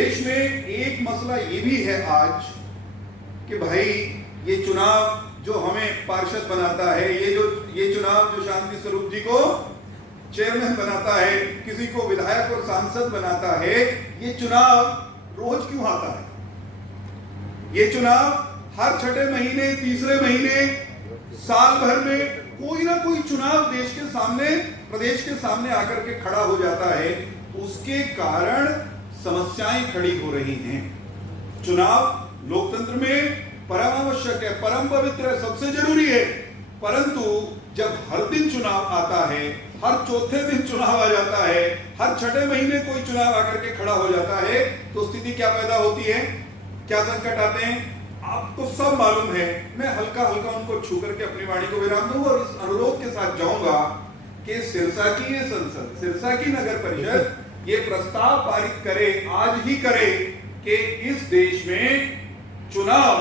देश में एक मसला ये भी है आज कि भाई ये चुनाव जो हमें पार्षद बनाता है, ये चुनाव जो शांति स्वरूप जी को चेयरमैन बनाता है, किसी को विधायक और सांसद बनाता है, ये चुनाव रोज क्यों आता है? ये चुनाव हर छठे महीने, तीसरे महीने, साल भर में कोई ना कोई चुनाव देश के सामने, प्रदेश के सामने आकर के खड़ा हो जाता है। उसके कारण समस्याएं खड़ी हो रही हैं। चुनाव लोकतंत्र में परम आवश्यक है, परम पवित्र है, सबसे जरूरी है। परंतु जब हर दिन चुनाव आता है, हर चौथे दिन चुनाव आ जाता है, हर छठे महीने कोई चुनाव आकर के खड़ा हो जाता है, तो स्थिति क्या पैदा होती है, क्या संकट आते हैं, आपको सब मालूम है। मैं हल्का हल्का उनको छू करके अपनी वाणी को विराम दूंगा और इस अनुरोध के साथ जाऊंगा कि सिरसा की ये संसद, सिरसा की नगर परिषद ये प्रस्ताव पारित करे, आज ही करे कि इस देश में चुनाव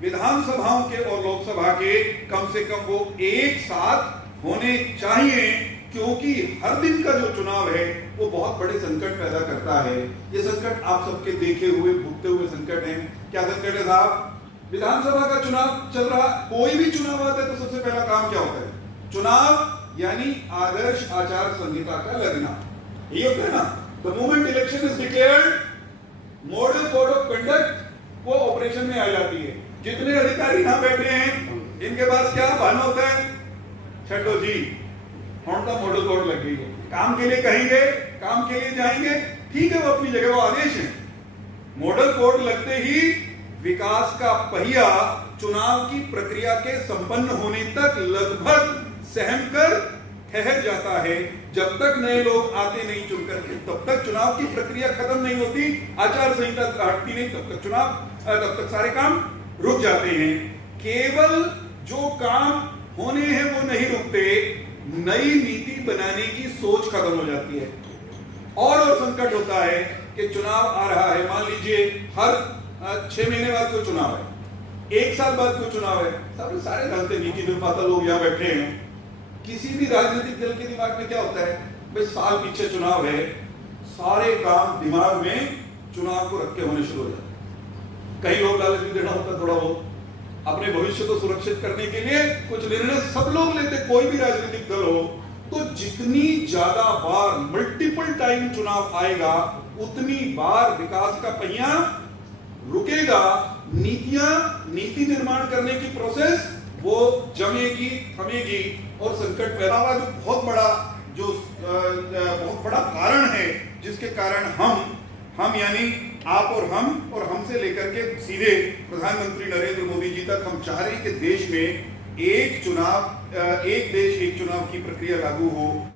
विधानसभाओं के और लोकसभा के कम से कम वो एक साथ होने चाहिए, क्योंकि हर दिन का जो चुनाव है वो बहुत बड़े संकट पैदा करता है। ये संकट आप सबके देखे हुए, भुगते हुए संकट है। क्या संकट है साहब? विधानसभा का चुनाव चल रहा, कोई भी चुनाव आता है तो सबसे पहला काम क्या होता है? चुनाव यानी आदर्श आचार संहिता का लगना, ये होता है ना। The moment election is declared, model code of conduct वो ऑपरेशन में आ जाती है। जितने अधिकारी यहां बैठे हैं, इनके पास क्या बहाना होता है? छठो जी, हम तो मॉडल कोड लग गई है, काम के लिए कहेंगे, काम के लिए जाएंगे, ठीक है, वो अपनी जगह, वो आदेश है। मॉडल कोड लगते ही विकास का पहिया चुनाव की प्रक्रिया के संपन्न होने तक लगभग सहम कर ठहर जाता है। जब तक नए लोग आते नहीं चुन करके, तब तक चुनाव की प्रक्रिया खत्म नहीं होती, आचार संहिता हटती नहीं, तब तक सारे काम रुक जाते हैं। केवल जो काम होने हैं वो नहीं रुकते, नई नीति बनाने की सोच खत्म हो जाती है। और संकट होता है कि चुनाव आ रहा है, मान लीजिए हर 6 महीने बाद कोई चुनाव है, 1 साल बाद कोई चुनाव है। सब सारे जानते नीति निर्माता लोग यहाँ बैठे हैं। किसी भी राजनीतिक दल के दिमाग में क्या होता है? भाई साल पीछे चुनाव है, सारे काम दिमाग में चुनाव को रख के होने शुरू हो जाते हैं। कई लोग लालच भी देना होता है, थोड़ा बहुत अपने भविष्य को सुरक्षित करने के लिए कुछ निर्णय सब लोग लेते, कोई भी राजनीतिक दल हो। तो जितनी ज्यादा बार, मल्टीपल टाइम चुनाव आएगा, उतनी बार विकास का पहिया रुकेगा, नीति निर्माण करने की प्रोसेस वो जमेगी, थमेगी और संकट पैदा हुआ। जो बहुत बड़ा कारण है, जिसके कारण हम यानी आप और हम और हमसे लेकर के सीधे प्रधानमंत्री नरेंद्र मोदी जी तक हम चाह रहे हैं कि देश में एक देश एक चुनाव की प्रक्रिया लागू हो।